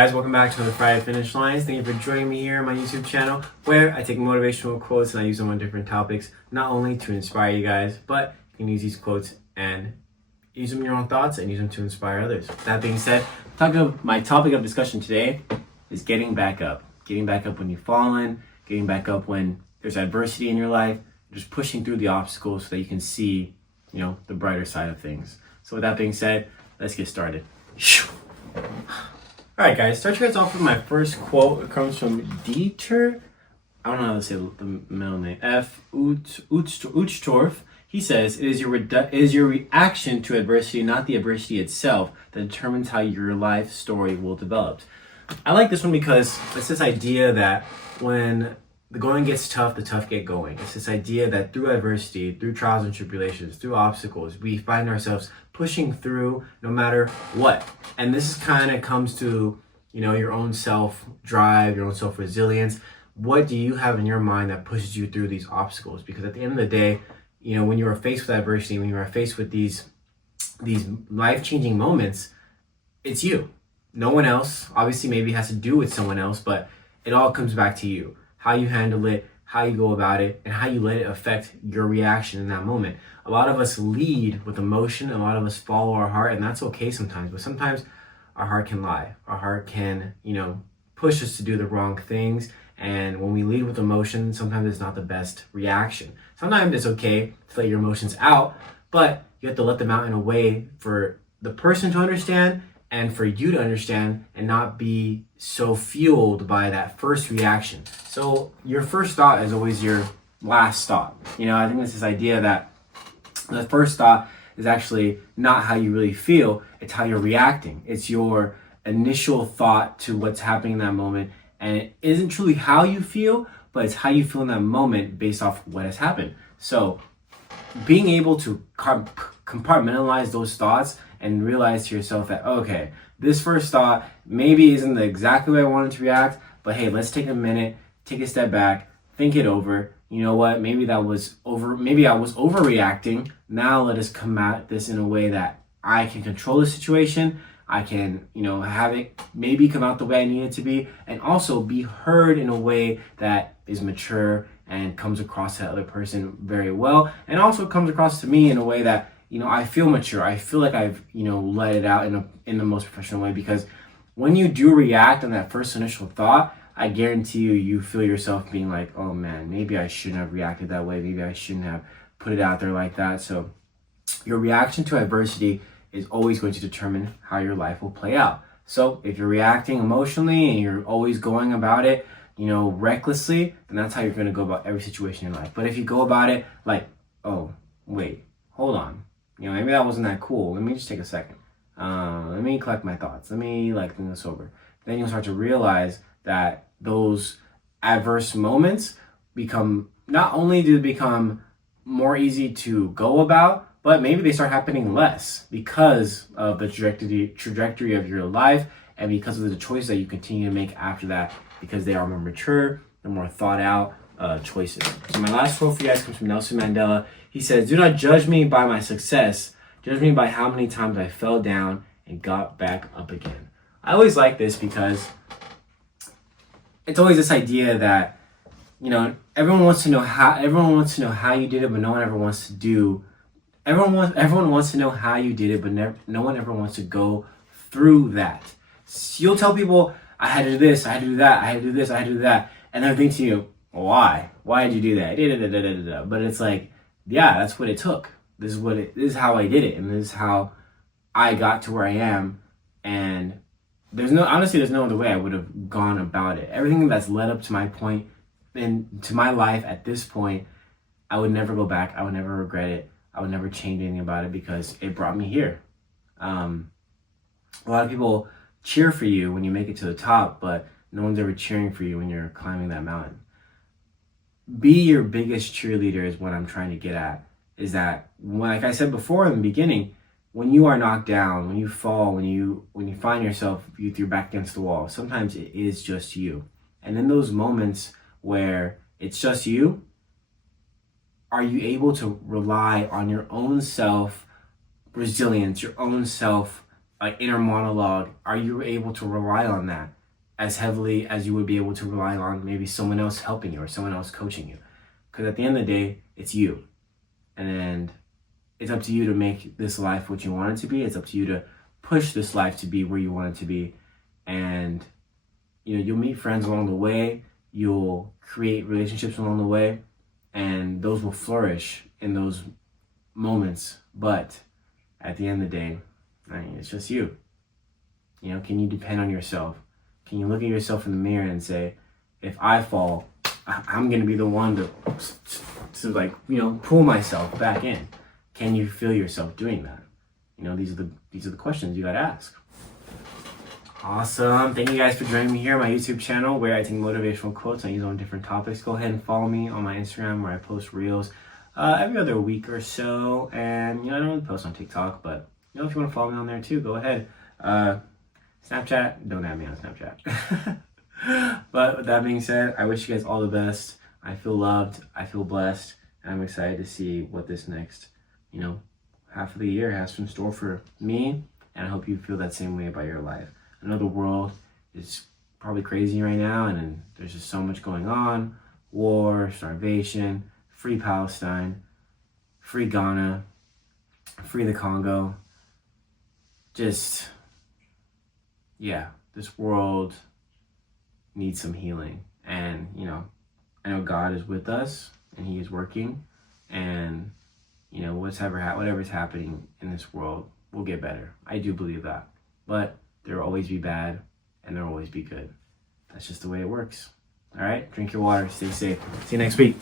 guys, welcome back to another Friday Finish Lines. Thank you for joining me here on my YouTube channel where I take motivational quotes and I use them on different topics, not only to inspire you guys, but you can use these quotes and use them in your own thoughts and use them to inspire others. That being said, my topic of discussion today is getting back up. Getting back up when you've fallen, getting back up when there's adversity in your life, just pushing through the obstacles so that you can see, the brighter side of things. So with that being said, let's get started. Alright guys, start you guys off with my first quote. It comes from Dieter, I don't know how to say the middle name, F. Uchtdorf. He says, it is your reaction to adversity, not the adversity itself, that determines how your life story will develop. I like this one because it's this idea that when the going gets tough, the tough get going. It's this idea that through adversity, through trials and tribulations, through obstacles, we find ourselves pushing through no matter what. And this kind of comes to, your own self-drive, your own self-resilience. What do you have in your mind that pushes you through these obstacles? Because at the end of the day, when you are faced with adversity, when you are faced with these life-changing moments, it's you. No one else. Obviously, maybe it has to do with someone else, but it all comes back to you. How you handle it, how you go about it, and how you let it affect your reaction in that moment. A lot of us lead with emotion, a lot of us follow our heart, and that's okay sometimes, but sometimes our heart can lie. Our heart can, push us to do the wrong things, and when we lead with emotion, sometimes it's not the best reaction. Sometimes it's okay to let your emotions out, but you have to let them out in a way for the person to understand and for you to understand and not be so fueled by that first reaction. So your first thought is always your last thought. I think it's this idea that the first thought is actually not how you really feel, it's how you're reacting. It's your initial thought to what's happening in that moment, and it isn't truly how you feel, but it's how you feel in that moment based off what has happened. So being able to compartmentalize those thoughts and realize to yourself that, okay, this first thought maybe isn't the exactly way I wanted to react, but hey, let's take a minute, take a step back, think it over. You know what? Maybe I was overreacting. Now let us come at this in a way that I can control the situation. I can, have it maybe come out the way I need it to be, and also be heard in a way that is mature and comes across to that other person very well, and also comes across to me in a way that I feel mature. I feel like I've, let it out in the most professional way, because when you do react on that first initial thought, I guarantee you feel yourself being like, oh man, maybe I shouldn't have reacted that way. Maybe I shouldn't have put it out there like that. So your reaction to adversity is always going to determine how your life will play out. So if you're reacting emotionally and you're always going about it, recklessly, then that's how you're going to go about every situation in life. But if you go about it like, oh, wait, hold on. Maybe that wasn't that cool. Let me just take a second. Let me collect my thoughts. Let me think this over. Then you'll start to realize that those adverse moments not only do they become more easy to go about, but maybe they start happening less because of the trajectory of your life and because of the choices that you continue to make after that, because they are more mature, they're more thought out choices. So my last quote for you guys comes from Nelson Mandela. He says, "Do not judge me by my success. Judge me by how many times I fell down and got back up again." I always like this because it's always this idea that, everyone wants to know how you did it, but no one ever wants to do. Everyone wants to know how you did it, but no one ever wants to go through that. So you'll tell people, I had to do this, I had to do that, I had to do this, I had to do that, and they'll think to you, why? Why did you do that? But it's like, yeah, that's what it took. This is how I did it, and this is how I got to where I am. And there's no other way I would have gone about it. Everything that's led up to my point and to my life at this point, I would never go back. I would never regret it. I would never change anything about it because it brought me here. A lot of people cheer for you when you make it to the top, but no one's ever cheering for you when you're climbing that mountain. Be your biggest cheerleader is what I'm trying to get at. Is that, like I said before in the beginning, when you are knocked down, when you fall, when you find yourself with your back against the wall, sometimes it is just you. And in those moments where it's just you, are you able to rely on your own self resilience, your own self inner monologue, are you able to rely on that as heavily as you would be able to rely on maybe someone else helping you or someone else coaching you? Because at the end of the day, it's you. And it's up to you to make this life what you want it to be. It's up to you to push this life to be where you want it to be. And, you'll meet friends along the way. You'll create relationships along the way. And those will flourish in those moments. But at the end of the day, it's just you. Can you depend on yourself? Can you look at yourself in the mirror and say, if I fall, I'm going to be the one to pull myself back in? Can you feel yourself doing that? These are the questions you got to ask. Awesome. Thank you guys for joining me here on my YouTube channel where I take motivational quotes and use on different topics. Go ahead and follow me on my Instagram where I post reels every other week or so. And, I don't really post on TikTok, but, if you want to follow me on there too, go ahead. Snapchat, don't add me on Snapchat. But with that being said, I wish you guys all the best. I feel loved. I feel blessed. And I'm excited to see what this next, half of the year has in store for me. And I hope you feel that same way about your life. I know the world is probably crazy right now, and there's just so much going on. War, starvation, free Palestine, free Ghana, free the Congo. Just, this world needs some healing. And, I know God is with us, and He is working. And, whatever's happening in this world will get better. I do believe that. But there will always be bad, and there will always be good. That's just the way it works. All right? Drink your water. Stay safe. See you next week.